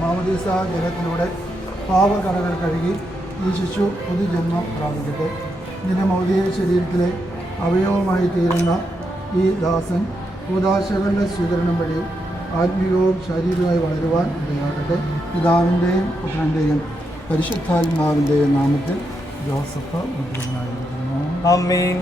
മാമോദീസ ജലത്തിലൂടെ പാപകടകൾ കഴുകി ഈ ശിശു പുതുജന്മം പ്രാപിക്കട്ടെ. നിന്റെ മൗലിക ശരീരത്തിലെ അവയവമായി തീരുന്ന ഈ ദാസൻ കൂദാശകളുടെ സ്വീകരണം വഴി ആത്മീയവും ശാരീരികമായി വളരുവാൻ ഇടയാകട്ടെ. പിതാവിൻ്റെയും പുത്രൻ്റെയും പരിശുദ്ധാത്മാവിൻ്റെയും നാമത്തിൽ ജോസഫ് മുദ്രനായിരിക്കുന്നു. ആമേൻ.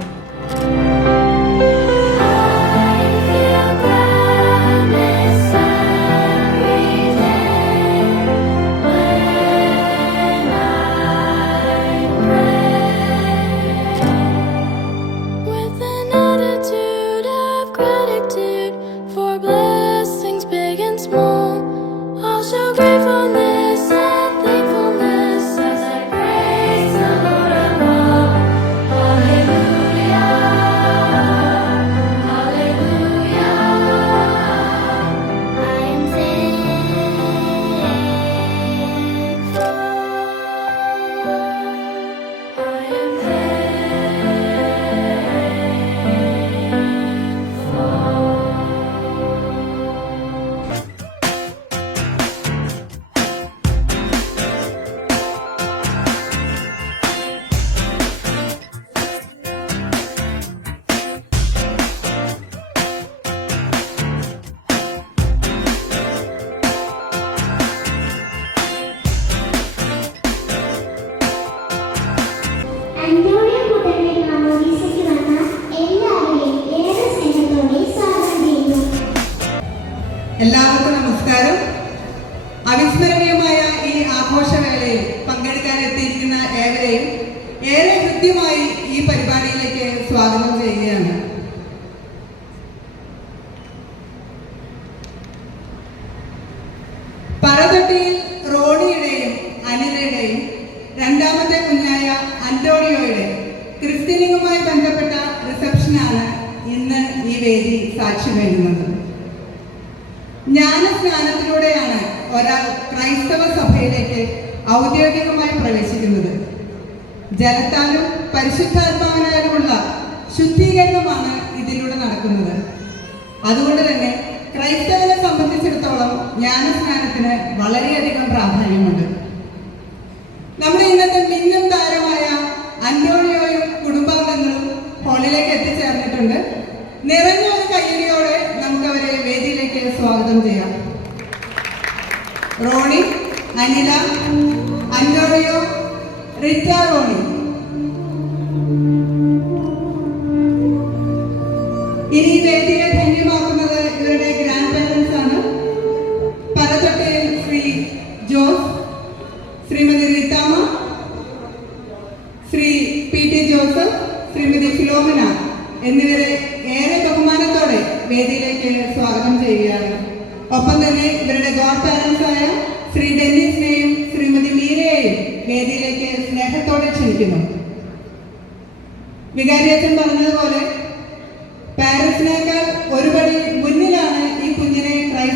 എല്ലാവർക്കും നമസ്കാരം. അവിസ്മരണീയമായ ഈ ആഘോഷവേളയിൽ പങ്കെടുക്കാൻ എത്തിയിരിക്കുന്ന ഏവരെയും ഏറെ കൃത്യമായി ഈ പരിപാടിയിലേക്ക് സ്വാഗതം ചെയ്യുകയാണ്. പറതൊട്ടിയിൽ റോണിയുടെയും അനിലയുടെയും രണ്ടാമത്തെ കുഞ്ഞായ അന്റോണിയോയുടെ ക്രിസ്ത്യനിയുമായി ബന്ധപ്പെട്ട റിസപ്ഷനാണ് ഇന്ന് ഈ വേദി സാക്ഷ്യം വഹിക്കുന്നത്. ജ്ഞാനസ്നാനത്തിലൂടെയാണ് ഒരാൾ ക്രൈസ്തവ സഭയിലേക്ക് ഔദ്യോഗികമായി പ്രവേശിക്കുന്നത്. ജലത്താലും പരിശുദ്ധാത്മാവിനാലുമുള്ള ശുദ്ധീകരണമാണ് ഇതിലൂടെ നടക്കുന്നത്. അതുകൊണ്ട് തന്നെ ക്രൈസ്തവനെ സംബന്ധിച്ചിടത്തോളം ജ്ഞാനസ്നാനത്തിന് വളരെയധികം പ്രാധാന്യമുണ്ട്. നമ്മുടെ ഇന്നത്തെ മിന്നും താരമായ അന്റോണിയോയും കുടുംബാംഗങ്ങളും ഹാളിലേക്ക് എത്തിച്ചേർന്നിട്ടുണ്ട്. നിറഞ്ഞ ഒരു കയ്യടിയോടെ നമുക്ക് അവരെ വേദിയിലേക്ക് സ്വാഗതം ചെയ്യാം. Roni, Anila, Antonio, Rita Roni. ഇനി വേദിയെ ധന്യമാക്കുന്നത് ഇവരുടെ ഗ്രാൻഡ് പേരൻസ് ആണ്. Parathottayil Shri Jose, Shrimati Reethamma, Shri P T Joseph, Shrimati Philomina എന്നിവരെ ഏറെ ബഹുമാനത്തോടെ വേദിയിലേക്ക് സ്വാഗതം ചെയ്യുകയാണ്. ഒപ്പം തന്നെ ഇവരുടെ ഗോഡ് പാരൻസായ ശ്രീ ഡെന്നിസിനെയും ശ്രീമതി മീരയെയും വേദിയിലേക്ക് സ്നേഹത്തോടെ ക്ഷണിക്കുന്നു. വികാരിയച്ഛൻ പറഞ്ഞതുപോലെ പാരൻസിനേക്കാൾ ഒരുപടി മുന്നിലാണ് ഈ കുഞ്ഞിനെ ക്രൈസ്തവ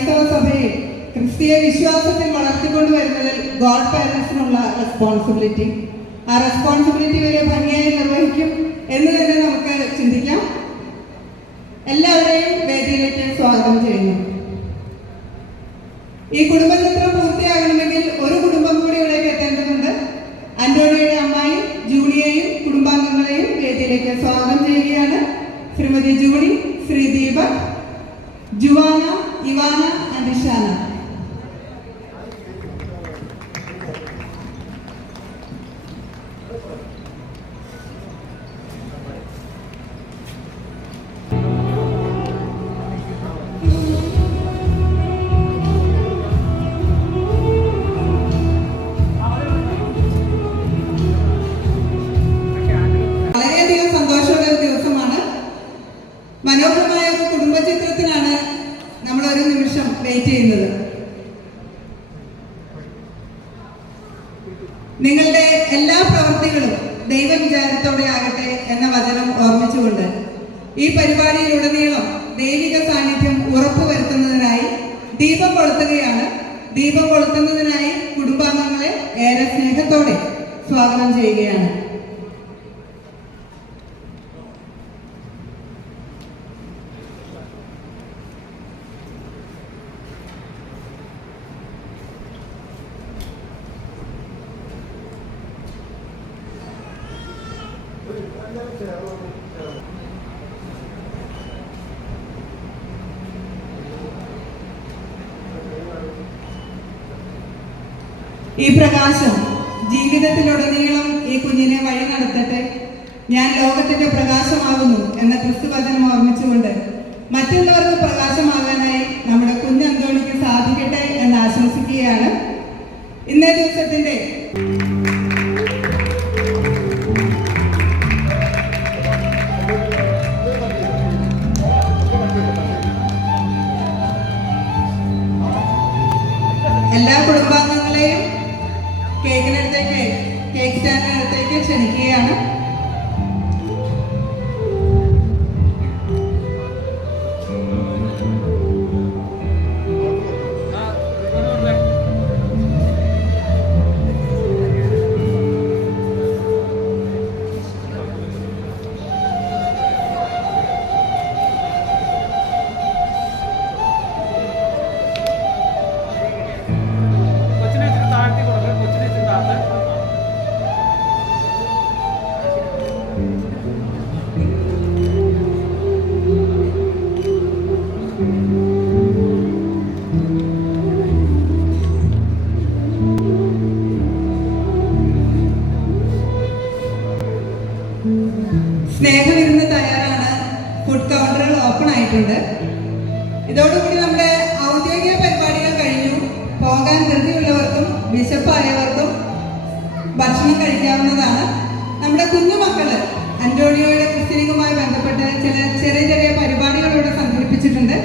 ഗോഡ് പാരൻസിനുള്ള റെസ്പോൺസിബിലിറ്റി. ആ റെസ്പോൺസിബിലിറ്റി വരെ ഭംഗിയായി നിർവഹിക്കും എന്ന് തന്നെ നമുക്ക് ചിന്തിക്കാം. എല്ലാവരെയും വേദിയിലേക്ക് സ്വാഗതം ചെയ്യുന്നു. ഈ കുടുംബചിത്രം പൂർത്തിയാകണമെങ്കിൽ ഒരു കുടുംബം കൂടി ഇവിടേക്ക് എത്തേണ്ടതുണ്ട്. ആന്റോണിയുടെ അമ്മായും ജൂണിയെയും കുടുംബാംഗങ്ങളെയും വേദിയിലേക്ക് സ്വാഗതം ചെയ്യുകയാണ്. Shrimati Juni, Shri Deepak, Juana, Ivana and Ishana. മനോഹരമായ ഒരു കുടുംബചിത്രത്തിനാണ് നമ്മൾ ഒരു നിമിഷം വെയിറ്റ് ചെയ്യുന്നത്. നിങ്ങളുടെ എല്ലാ പ്രവൃത്തികളും ദൈവവിചാരത്തോടെ ആകട്ടെ എന്ന വചനം ഓർമ്മിച്ചുകൊണ്ട് ഈ പരിപാടിയിലുടനീളം ദൈവിക സാന്നിധ്യം ഉറപ്പുവരുത്തുന്നതിനായി ദീപം കൊളുത്തുകയാണ്. ദീപം കൊളുത്തുന്നതിനായി കുടുംബാംഗങ്ങളെ ഏറെ സ്നേഹത്തോടെ സ്വാഗതം ചെയ്യുകയാണ്. ഈ പ്രകാശം ജീവിതത്തിലുടനീളം ഈ കുഞ്ഞിനെ വഴി നടത്തട്ടെ. ഞാൻ ലോകത്തിന്റെ പ്രകാശമാകുന്നു എന്ന ക്രിസ്തുവചനം ഓർമ്മിച്ചുകൊണ്ട് മറ്റുള്ളവർക്ക് പ്രകാശമാകാനായി നമ്മുടെ കുഞ്ഞ് അന്തോണിക്ക് സാധിക്കട്ടെ എന്ന് ആശംസിക്കുകയാണ്. ഇന്നേ ദിവസത്തിന്റെ എല്ലാ കുടുംബാംഗങ്ങളെയും കേക്ക് സ്റ്റാൻഡിനടുത്തേക്ക് ക്ഷണിക്കുകയാണ്. സ്നേഹവിരുന്ന് തയ്യാറാണ്. ഫുഡ് കൗണ്ടറുകൾ ഓപ്പൺ ആയിട്ടുണ്ട്. ഇതോടുകൂടി നമ്മുടെ ഔദ്യോഗിക പരിപാടികൾ കഴിഞ്ഞു. പോകാൻ ധൃതിയുള്ളവർക്കും വിശപ്പായവർക്കും ഭക്ഷണം കഴിക്കാവുന്നതാണ്. നമ്മുടെ കുഞ്ഞുമക്കള് അന്റോണിയോയുടെ ക്രിസ്ത്യനിയുമായി ബന്ധപ്പെട്ട് ചില ചെറിയ ചെറിയ പരിപാടികൾ ഇവിടെ സംഘടിപ്പിച്ചിട്ടുണ്ട്.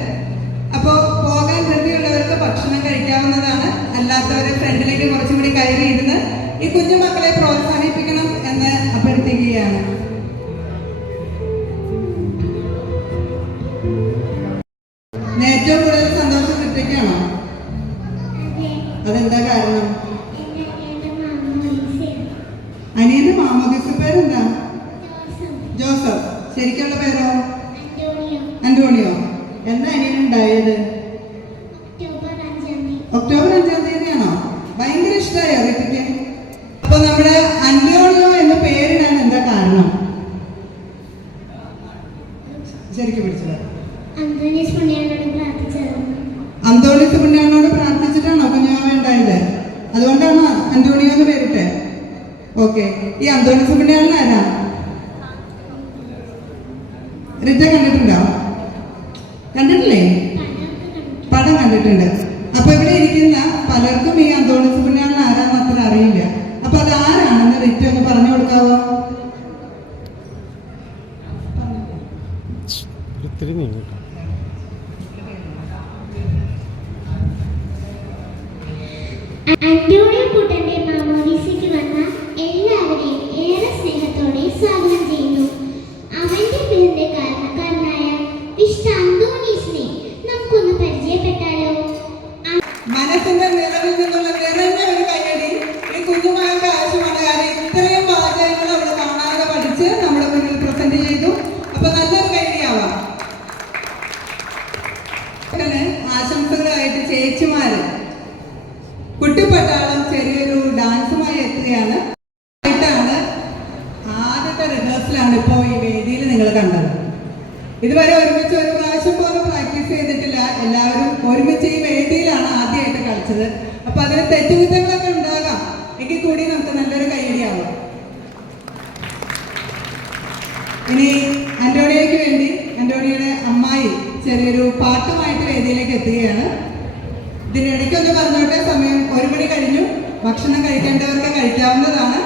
അപ്പോൾ പോകാൻ ധൃതിയുള്ളവർക്ക് ഭക്ഷണം കഴിക്കാവുന്നതാണ്. അല്ലാത്തവരെ ഫ്രണ്ടിലേക്ക് കുറച്ചും കൂടി കയറിയിരുന്ന് ഈ കുഞ്ഞുമക്കളെ പ്രോത്സാഹിപ്പിക്കണം എന്ന് അഭ്യർത്ഥിക്കുകയാണ്. ഏറ്റവും കൂടുതൽ സന്തോഷം കിട്ടുകയാണോ? അതെന്താ കാരണം? അനിയന്റെ മാമോദിസ പേരെന്താ? ജോസഫ്. ശരിക്കുള്ള പേരോ? അന്റോണിയോ. എന്താ അനിയനുണ്ടായത്? ഒക്ടോബർ 5-ാം തീയതിയാണോ? ഭയങ്കര ഇഷ്ടമായോ റിറ്റിക്ക്? അപ്പൊ നമ്മുടെ അന്റോണിയോ എന്ന പേരിടാൻ എന്താ കാരണം? ശരിക്കും പിടിച്ചത് അന്തോണീസ് പുണ്യാളനോട് പ്രാർത്ഥിച്ചിട്ടാണോ കുഞ്ഞാവ ഉണ്ടായത്? അതുകൊണ്ടാണോ അന്റോണിയോ എന്ന് പേരിട്ടെ? ഓക്കെ. ഈ അന്തോണീസ് പുണ്യാളൻ ആരാ? റിറ്റ കണ്ടിട്ടുണ്ടോ? കണ്ടിട്ടില്ലേ? പടം കണ്ടിട്ടുണ്ട്. അപ്പൊ ഇവിടെ ഇരിക്കുന്ന പലർക്കും ഈ അന്തോണീസ് പുണ്യാളൻ ആരാന്ന് അത്ര അറിയില്ല. അപ്പൊ അത് ആരാണെന്ന് റിറ്റ ഒന്ന് പറഞ്ഞു കൊടുക്കാവോ? അന്റോണിയോ കുട്ടന്റെ മാമോദീസയ്ക്ക് വന്ന എല്ലാവരെയും ഏറെ സ്നേഹത്തോടെ സ്വാഗതം ചെയ്യുന്നു. അവന്റെ പേരിന്റെ കാരണക്കാരനായ വിശുദ്ധ അന്തോണീസിനെ നമുക്കൊന്ന് പരിചയപ്പെട്ടാലോ? മനസ്സിന്റെ നിറവിൽ നിന്നുള്ള നിറഞ്ഞ ഒരു കൈയടി ആശംസകളായിട്ട് ചേച്ചിമാര് കുട്ടിപ്പട്ടാളം ചെറിയൊരു ഡാൻസുമായി എത്തുകയാണ്. ആയിട്ടാണ് ആദ്യത്തെ റിഹേഴ്സലാണ് ഇപ്പോൾ ഈ വേദിയിൽ നിങ്ങൾ കണ്ടത്. ഇതുവരെ ഒരുമിച്ച് ഒരു പ്രാവശ്യം പോലും പ്രാക്ടീസ് ചെയ്തിട്ടില്ല. എല്ലാവരും ഒരുമിച്ച് ഈ വേദിയിലാണ് ആദ്യമായിട്ട് കളിച്ചത്. അപ്പൊ അതിന് തെറ്റുകുറ്റങ്ങളൊക്കെ ഉണ്ടാകാം, എങ്കിൽ കൂടി നമുക്ക് നല്ലൊരു കൈയടിയാവാം. ഇനി ആന്റോണിയയ്ക്ക് വേണ്ടി ആന്റോണിയുടെ അമ്മായി ചെറിയൊരു പാട്ടുമായിട്ട് വേദിയിലേക്ക് എത്തുകയാണ്. ഇതിനിടയ്ക്കൊന്ന് പറഞ്ഞോട്ടെ, സമയം 1 മണി കഴിഞ്ഞു. ഭക്ഷണം കഴിക്കേണ്ടവർക്ക് കഴിക്കാവുന്നതാണ്.